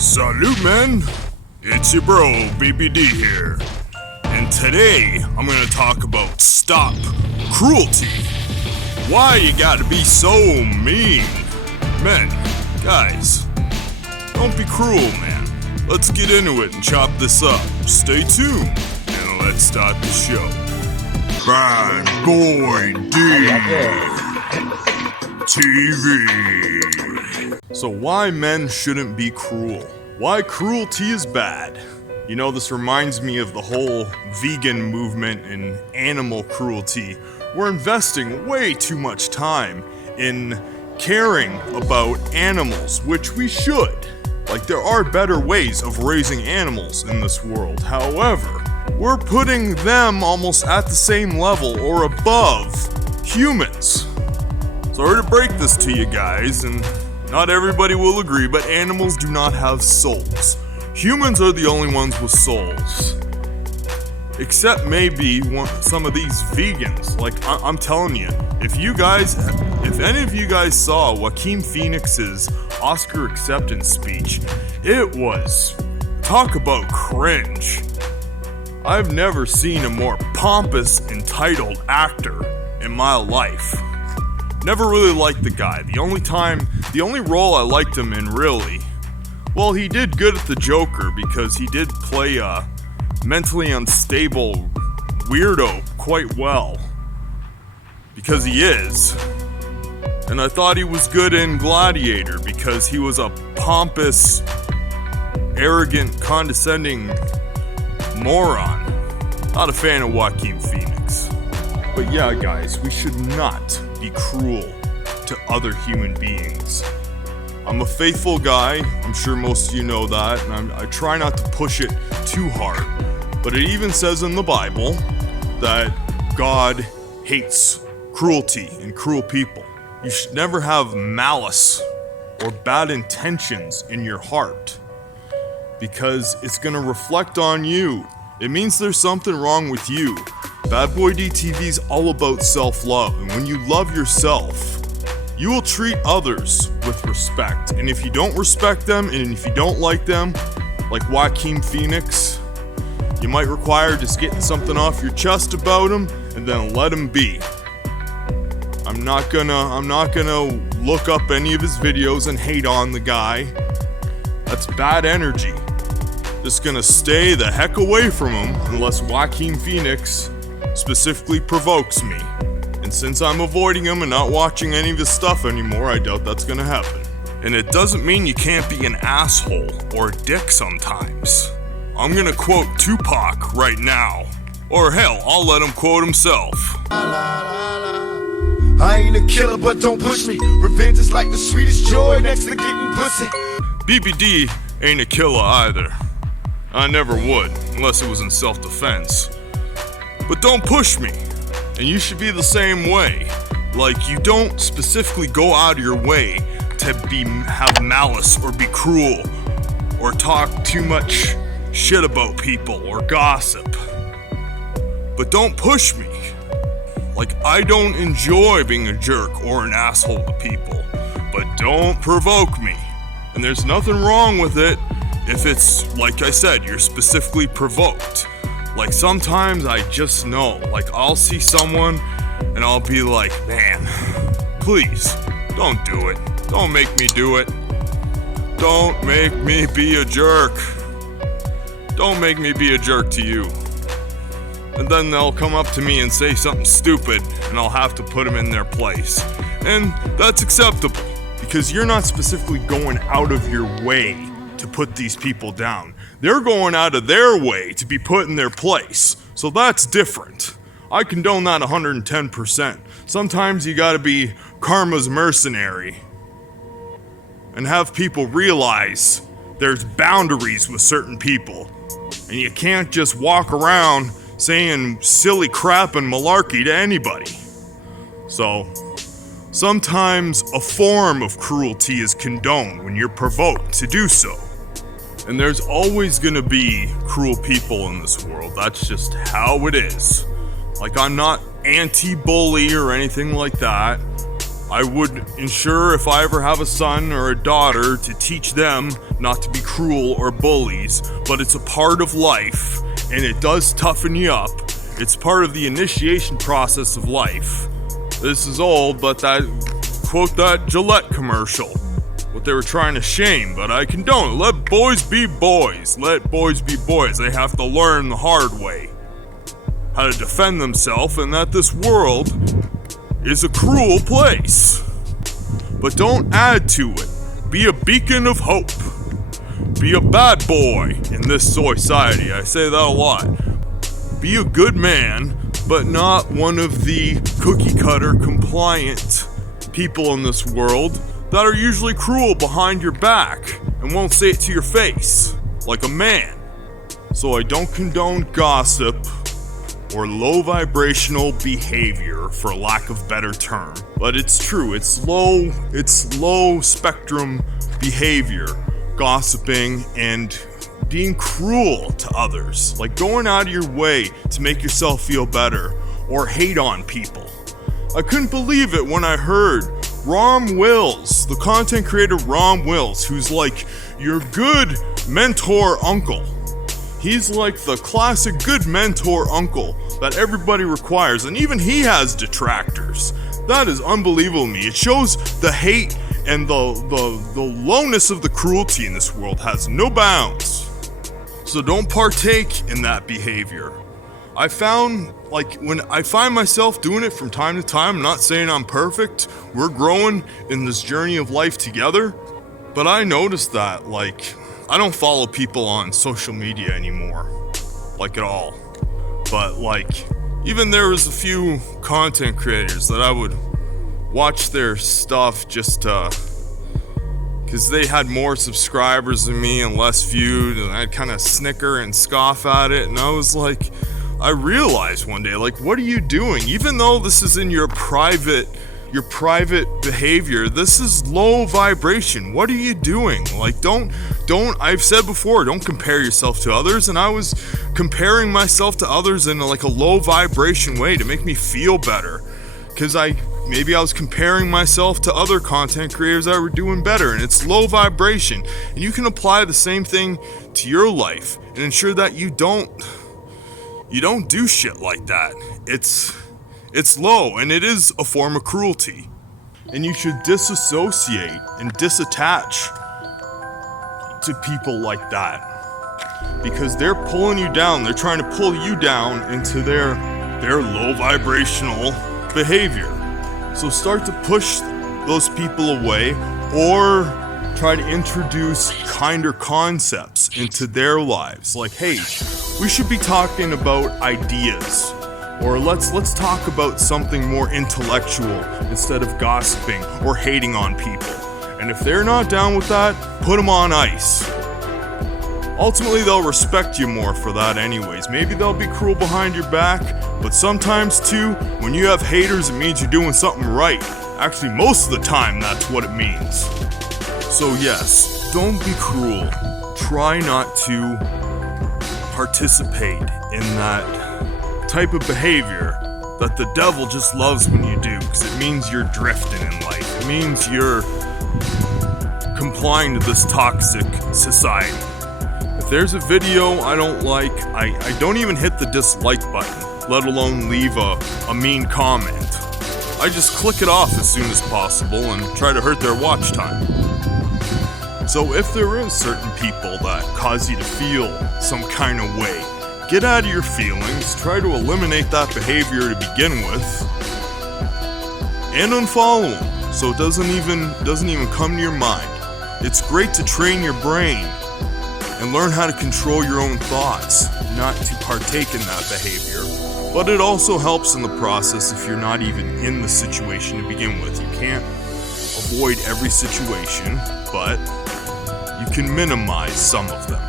Salute, man! It's your bro, BBD here. And today, I'm gonna talk about stop cruelty. Why you gotta be so mean? Men, guys, don't be cruel, man. Let's get into it and chop this up. Stay tuned, and let's start the show. BadBoyD TV. So why men shouldn't be cruel? Why cruelty is bad? You know, this reminds me of the whole vegan movement and animal cruelty. We're investing way too much time in caring about animals, which we should. Like, there are better ways of raising animals in this world. However, we're putting them almost at the same level or above humans. Sorry to break this to you guys, and not everybody will agree, but animals do not have souls. Humans are the only ones with souls. Except maybe some of these vegans. Like, I'm telling you, if any of you guys saw Joaquin Phoenix's Oscar acceptance speech, it was, talk about cringe. I've never seen a more pompous, entitled actor in my life. Never really liked the guy. The only role I liked him in, really, well, he did good at the Joker because he did play a mentally unstable weirdo quite well. Because he is. And I thought he was good in Gladiator because he was a pompous, arrogant, condescending moron. Not a fan of Joaquin Phoenix. But yeah, guys, we should not be cruel to other human beings. I'm a faithful guy, I'm sure most of you know that, and I try not to push it too hard. But it even says in the Bible that God hates cruelty and cruel people. You should never have malice or bad intentions in your heart, because it's gonna reflect on you. It means there's something wrong with you. BadBoyD TV is all about self-love, and when you love yourself, you will treat others with respect. And if you don't respect them, and if you don't like them, like Joaquin Phoenix, you might require just getting something off your chest about him, and then let him be. I'm not gonna look up any of his videos and hate on the guy. That's bad energy. Just gonna stay the heck away from him unless Joaquin Phoenix specifically provokes me. And since I'm avoiding him and not watching any of his stuff anymore, I doubt that's gonna happen. And it doesn't mean you can't be an asshole or a dick sometimes. I'm gonna quote Tupac right now. Or hell, I'll let him quote himself. I ain't a killer, but don't push me. Revenge is like the sweetest joy next to getting pussy. BBD ain't a killer either. I never would, unless it was in self-defense. But don't push me. And you should be the same way. Like, you don't specifically go out of your way to have malice or be cruel or talk too much shit about people or gossip. But don't push me. Like, I don't enjoy being a jerk or an asshole to people, but don't provoke me. And there's nothing wrong with it if it's, like I said, you're specifically provoked. Like, sometimes I just know, like, I'll see someone and I'll be like, man, please, don't do it. Don't make me do it. Don't make me be a jerk. Don't make me be a jerk to you. And then they'll come up to me and say something stupid, and I'll have to put them in their place. And that's acceptable, because you're not specifically going out of your way to put these people down. They're going out of their way to be put in their place. So that's different. I condone that 110%. Sometimes you gotta be karma's mercenary and have people realize there's boundaries with certain people. And you can't just walk around saying silly crap and malarkey to anybody. So, sometimes a form of cruelty is condoned when you're provoked to do so. And there's always gonna be cruel people in this world. That's just how it is. Like, I'm not anti-bully or anything like that. I would ensure if I ever have a son or a daughter to teach them not to be cruel or bullies, but it's a part of life and it does toughen you up. It's part of the initiation process of life. This is old, but quote that Gillette commercial. What they were trying to shame, but I condone it. Let boys be boys. Let boys be boys. They have to learn the hard way how to defend themselves and that this world is a cruel place. But don't add to it. Be a beacon of hope. Be a bad boy in this society. I say that a lot. Be a good man, but not one of the cookie cutter compliant people in this world that are usually cruel behind your back and won't say it to your face, like a man. So I don't condone gossip or low vibrational behavior, for lack of better term. But it's true, it's low spectrum behavior, gossiping and being cruel to others, like going out of your way to make yourself feel better or hate on people. I couldn't believe it when I heard Rom Wills, the content creator Rom Wills, who's like your good mentor uncle. He's like the classic good mentor uncle that everybody requires, and even he has detractors. That is unbelievable to me. It shows the hate and the lowness of the cruelty in this world has no bounds. So don't partake in that behavior. I found, like, when I find myself doing it from time to time, I'm not saying I'm perfect, we're growing in this journey of life together, but I noticed that, like, I don't follow people on social media anymore, like at all. But like, even there was a few content creators that I would watch their stuff just because they had more subscribers than me and less viewed, and I'd kind of snicker and scoff at it, and I was like, I realized one day, like, what are you doing? Even though this is in your private behavior, this is low vibration. What are you doing? Like, don't, I've said before, don't compare yourself to others, and I was comparing myself to others in like a low vibration way to make me feel better, because maybe I was comparing myself to other content creators that were doing better, and it's low vibration, and you can apply the same thing to your life and ensure that you don't do shit like that. It's low, and it is a form of cruelty. And you should disassociate and disattach to people like that, because they're pulling you down. They're trying to pull you down into their low vibrational behavior. So start to push those people away, or try to introduce kinder concepts into their lives. Like, hey, we should be talking about ideas. Or let's talk about something more intellectual instead of gossiping or hating on people. And if they're not down with that, put them on ice. Ultimately, they'll respect you more for that anyways. Maybe they'll be cruel behind your back, but sometimes too, when you have haters, it means you're doing something right. Actually, most of the time, that's what it means. So yes, don't be cruel. Try not to participate in that type of behavior that the devil just loves when you do, because it means you're drifting in life. It means you're complying to this toxic society. If there's a video I don't like, I don't even hit the dislike button, let alone leave a mean comment. I just click it off as soon as possible and try to hurt their watch time. So if there is certain people that cause you to feel some kind of way, get out of your feelings, try to eliminate that behavior to begin with, and unfollow them so it doesn't even come to your mind. It's great to train your brain and learn how to control your own thoughts, not to partake in that behavior. But it also helps in the process if you're not even in the situation to begin with. You can't avoid every situation, but you can minimize some of them.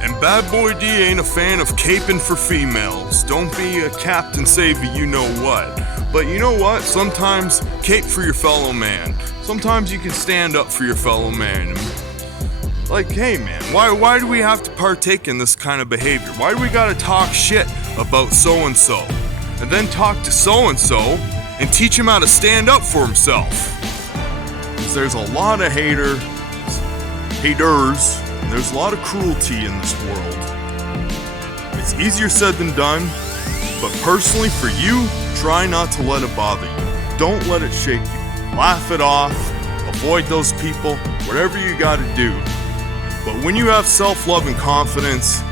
And BadBoyD ain't a fan of caping for females. Don't be a Captain Save you know what. But you know what? Sometimes cape for your fellow man. Sometimes you can stand up for your fellow man. Like, hey man, why do we have to partake in this kind of behavior? Why do we gotta talk shit about so-and-so? And then talk to so-and-so and teach him how to stand up for himself? Because there's a lot of haters, and there's a lot of cruelty in this world. It's easier said than done, but personally for you, try not to let it bother you. Don't let it shake you. Laugh it off, avoid those people, whatever you gotta do. But when you have self-love and confidence,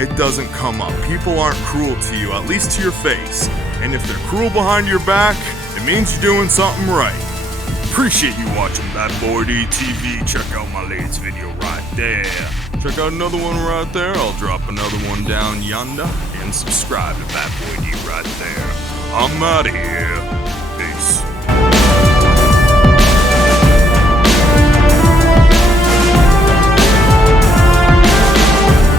it doesn't come up. People aren't cruel to you, at least to your face. And if they're cruel behind your back, it means you're doing something right. Appreciate you watching BadBoyD TV. Check out my latest video right there. Check out another one right there. I'll drop another one down yonder. And subscribe to BadBoyD right there. I'm out of here.